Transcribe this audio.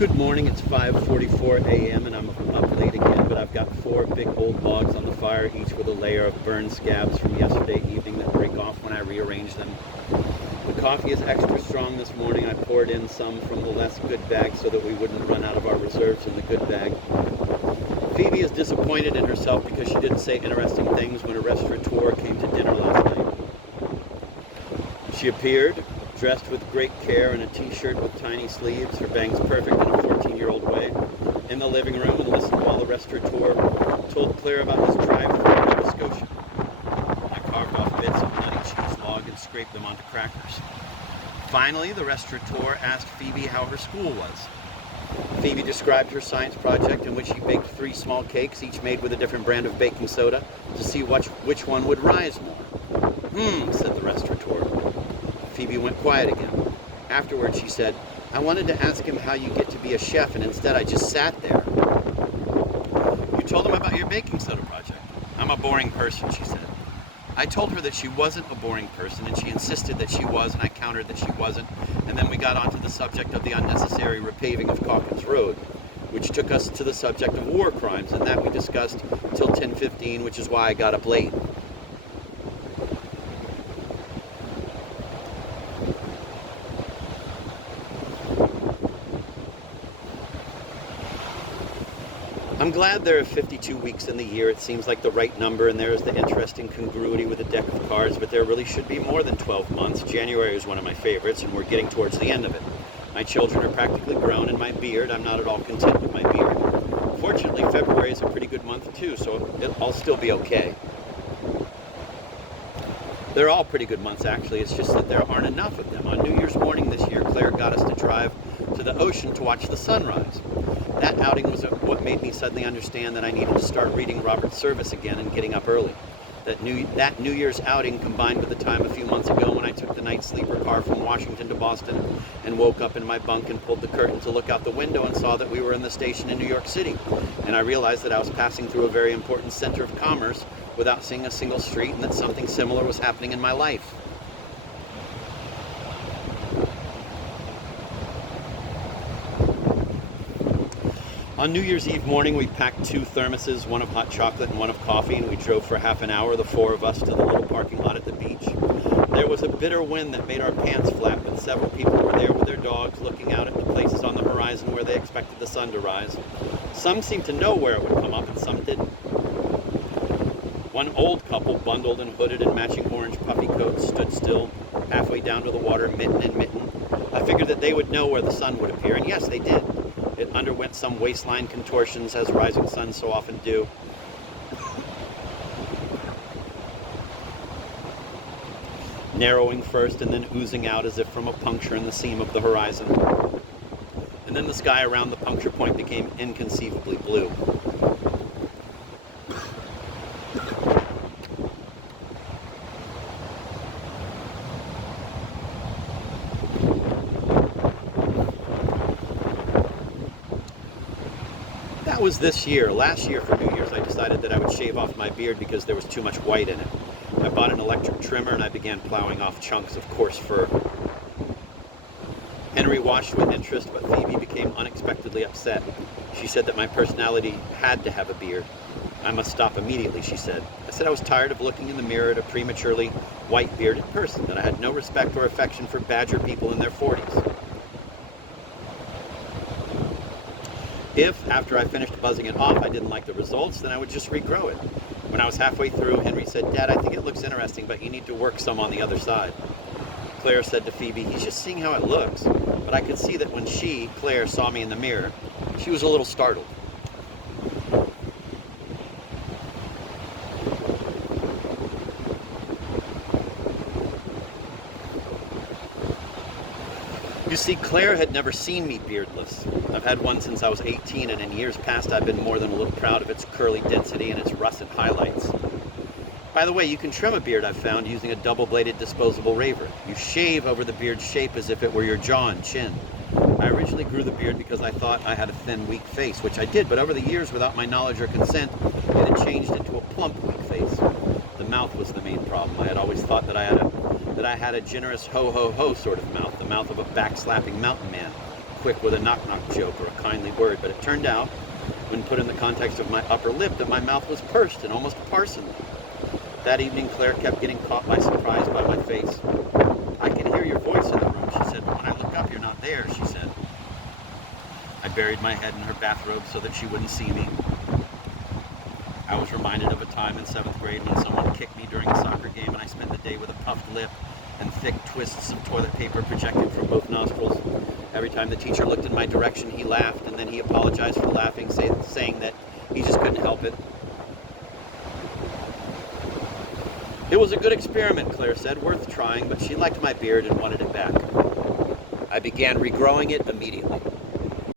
Good morning, it's 5:44 a.m. and I'm up late again, but I've got four big old logs on the fire, each with a layer of burned scabs from yesterday evening that break off when I rearrange them. The coffee is extra strong this morning. I poured in some from the less good bag so that we wouldn't run out of our reserves in the good bag. Phoebe is disappointed in herself because she didn't say interesting things when a restaurateur came to dinner last night. She appeared, dressed with great care in a t-shirt with tiny sleeves, her bangs perfect in a 14-year-old way, in the living room and listened while the restaurateur told Claire about his drive through in Nova Scotia. I carved off bits of nutty cheese log and scraped them onto crackers. Finally, the restaurateur asked Phoebe how her school was. Phoebe described her science project in which she baked 3 small cakes, each made with a different brand of baking soda, to see which one would rise more. Said the restaurateur. Phoebe went quiet again. Afterwards, she said, I wanted to ask him how you get to be a chef, and instead I just sat there. You told him about your baking soda project. I'm a boring person, she said. I told her that she wasn't a boring person, and she insisted that she was, and I countered that she wasn't, and then we got onto the subject of the unnecessary repaving of Calkins Road, which took us to the subject of war crimes, and that we discussed till 10:15, which is why I got up late. I'm glad there are 52 weeks in the year. It seems like the right number, and there is the interesting congruity with the deck of cards, but there really should be more than 12 months. January is one of my favorites, and we're getting towards the end of it. My children are practically grown, and my beard, I'm not at all content with my beard. Fortunately, February is a pretty good month too, so I'll still be okay. They're all pretty good months, actually. It's just that there aren't enough of them. On New Year's morning this year, Claire got us to drive to the ocean to watch the sunrise. That outing was what made me suddenly understand that I needed to start reading Robert Service again and getting up early. That New Year's outing combined with the time a few months ago when I took the night sleeper car from Washington to Boston and woke up in my bunk and pulled the curtain to look out the window and saw that we were in the station in New York City. And I realized that I was passing through a very important center of commerce without seeing a single street, and that something similar was happening in my life. On New Year's Eve morning, we packed 2 thermoses, one of hot chocolate and one of coffee, and we drove for half an hour, the 4 of us, to the little parking lot at the beach. There was a bitter wind that made our pants flap, and several people were there with their dogs, looking out at the places on the horizon where they expected the sun to rise. Some seemed to know where it would come up, and some didn't. One old couple, bundled and hooded in matching orange puffy coats, stood still, halfway down to the water, mitten in mitten. I figured that they would know where the sun would appear, and yes, they did. It underwent some waistline contortions, as rising suns so often do. Narrowing first and then oozing out as if from a puncture in the seam of the horizon. And then the sky around the puncture point became inconceivably blue. That was this year. Last year for New Year's, I decided that I would shave off my beard because there was too much white in it. I bought an electric trimmer and I began plowing off chunks of coarse fur. Henry watched with interest, but Phoebe became unexpectedly upset. She said that my personality had to have a beard. I must stop immediately, she said. I said I was tired of looking in the mirror at a prematurely white-bearded person, that I had no respect or affection for badger people in their 40s. If, after I finished buzzing it off, I didn't like the results, then I would just regrow it. When I was halfway through, Henry said, Dad, I think it looks interesting, but you need to work some on the other side. Claire said to Phoebe, he's just seeing how it looks. But I could see that when she, Claire, saw me in the mirror, she was a little startled. You see, Claire had never seen me beardless. I've had one since I was 18, and in years past I've been more than a little proud of its curly density and its russet highlights. By the way, you can trim a beard, I've found, using a double-bladed disposable razor. You shave over the beard's shape as if it were your jaw and chin. I originally grew the beard because I thought I had a thin, weak face, which I did, but over the years, without my knowledge or consent, it had changed into a plump, weak face. The mouth was the main problem. I had always thought that I had a generous ho-ho-ho sort of mouth, the mouth of a back-slapping mountain man. quick with a knock-knock joke or a kindly word, but it turned out, when put in the context of my upper lip, that my mouth was pursed and almost parsoned. That evening, Claire kept getting caught by surprise by my face. "I can hear your voice in the room," she said, "but when I look up, you're not there," she said. I buried my head in her bathrobe so that she wouldn't see me. I was reminded of a time in 7th grade when someone kicked me during a soccer game, and I spent the day with a puffed lip and thick twists of toilet paper projected from both nostrils. Every time the teacher looked in my direction, he laughed, and then he apologized for laughing, saying that he just couldn't help it. "It was a good experiment," Claire said, "worth trying, but she liked my beard and wanted it back. I began regrowing it immediately.